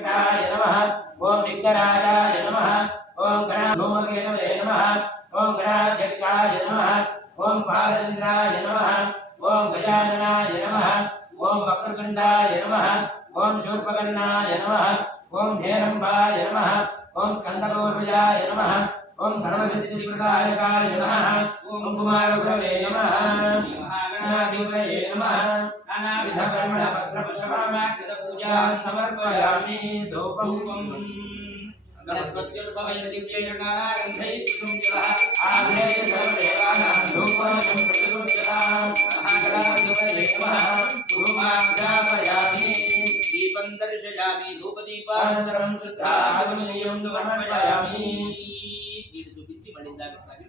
नमः ओम विघ्नराजाय नमः ओम गणाधूमकेतवे नमः ओम गणाध्यक्षाय नमः ओम पालचंद्राय नमः ओम गजाननाय नमः ओम वक्रतुंडाय नमः ओम शूर्पकर्णाय नमः ओम हेरंबाय नमः ओम स्कंदपूर्वजाय नमः ओम सर्वसिद्धिप्रदायकाय नमः ओम कुमारगुरवे नमः महागणाधिपतये नमः नानाविधकर्मणपत्रपुष्पमाकृतपूजा समर्पयामि धूपं गणस्पत्युर्भवय दिव्यैर्नानागन्धैः आग्नेय सर्वदेवानां धूपं प्रतिगृह्यतां महागणाधिपतये नमः धूपाग्रापयामि दीपं दर्शयामि धूपदीपानन्तरं शुद्धागमनीयं समर्पयामि ఇది చూపించి పడిందా కానీ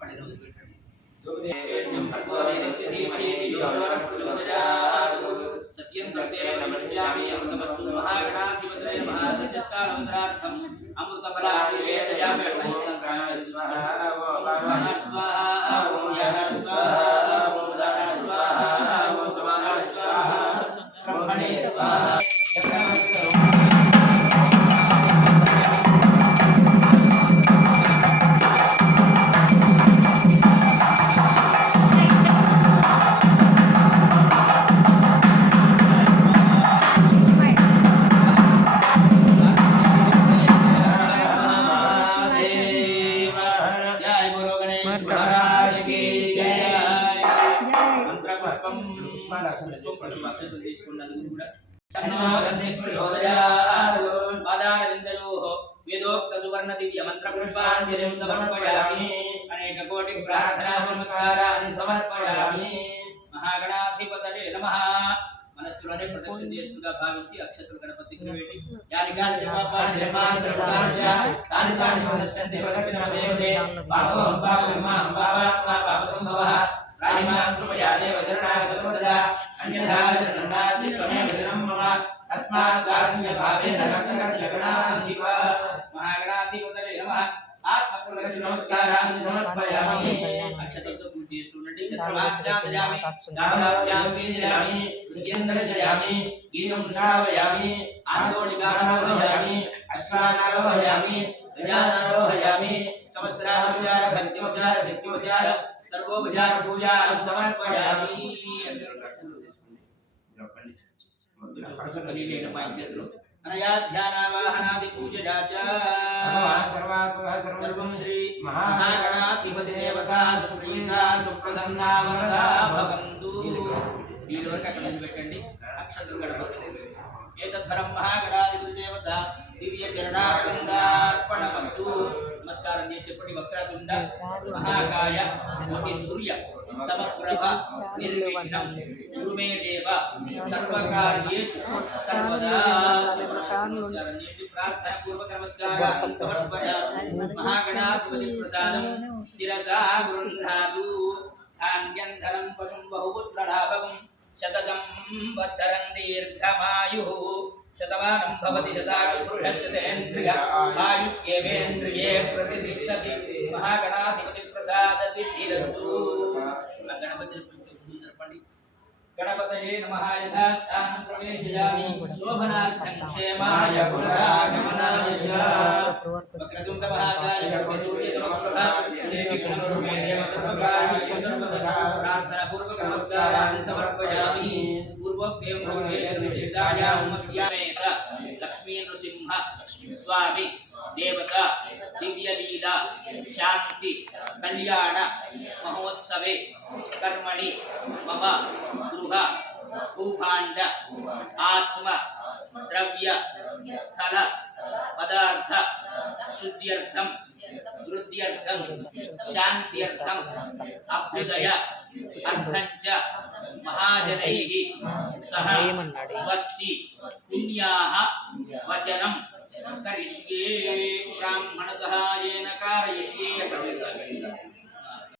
పడిన వచ్చేటండి सत्यं कर्तेन प्रपञ्चामि अमृतमस्तु महागणाधिपतये महासत्यस्कारार्थम् अमृतफलानि वेदयामि स्वाहा स्वाहा ॐ यः स्वाहा ॐ दः स्वाहा ॐ समाः स्वाहा ब्रह्मणे स्वाहा वेदोक्त सुवर्ण दिव्य मंत्र पुष्पांजलिं समर्पयामि अनेक कोटि प्रार्थना नमस्कारानि समर्पयामि महागणाधिपतये नमः మనస్సులోనే ప్రదక్షిణ చేసుకుగా భావించి అక్షతులు గణపతికి వేడి యానికాని జపాపాని జపాంతరకాంచ తాని తాని ప్రదక్షిణతే ప్రదక్షిణమేవతే పాపం పాపమా పాపాత్మా పాపం భవః రాహిమాన్ కృపయా దేవ శరణాగతోసదా అన్యథా జన్మనాచి త్వమే విజనం మమ తస్మాత్ కారుణ్య భావేన రక్షకర్య గణాధిప మహాగణాధిపతయే నమః ఆత్మప్రదక్షిణ నమస్కారాన్ని సమర్పయామి అక్షతలతో పూజ చేస్తుండండి చతురాక్షాదయామి దానాభ్యాం వీర్యామి విద్యందర్శయామి గీతం శ్రావయామి ఆందోళికానారోహయామి అశ్వానారోహయామి గజానారోహయామి సమస్త్రాపచార భక్తిపచార శక్తిపచార सर्वोपचार पूजा समर्पयामि अनया ध्यानावाहनादि पूजया च सर्वं श्री महागणाधिपति देवता सुप्रीता सुप्रसन्ना वरदा भवन्तु వీడియో వరకు అక్కడ పెట్టండి అక్షతులు గణపతి ఏతద్భరం మహాగణాధిపతి దేవత దివ్య చరణారవిందార్పణమస్తు నమస్కారం చేసి చెప్పండి వక్రతుండ మహాకాయ కోటి సూర్య సమప్రభ నిర్విఘ్నం గురు మే దేవ సర్వకార్యేషు సర్వదా నమస్కారం చేసి ప్రార్థన పూర్వక నమస్కారం సమర్పయామి మహాగణాధిపతి ప్రసాదం శిరసా గృహ్ణాతు ధాన్యంధరం పశుం బహుపుత్రలాభకం శతసం వత్సరం దీర్ఘమాయుః शतमानं भवति शतायुः पुरुषस्यतेन्द्रिय आयुष्येवेन्द्रिये प्रतिष्ठति महागणाधिपति प्रसाद सिद्धिरस्तु गणपति सर्पणि गणपतये नमः यथास्थानं प्रवेशयामि शोभनार्थं क्षेमाय पुनरागमनाय च वक्रतुण्डमहाकाय सूर्यसमप्रभा देवीघ्नरूपे देवतत्वकार्ये प्रार्थना पूर्वक नमस्कारान् समर्पयामि पूर्वोक्तेन विशिष्टायां मस्यामेत लक्ष्मी नृसिंह स्वामी देवता दिव्य लीला शांति कल्याण महोत्सवे कर्मणि मम गृह भूभाण्ड आत्म द्रव्य स्थल पदार्थ शुद्ध्यर्थं वृद्ध्यर्थं शान्त्यर्थं अभ्युदय अर्थञ्च महाजनैः सह स्वस्ति पुण्याः वचनं करिष्ये ब्राह्मणतः येन कारयिष्ये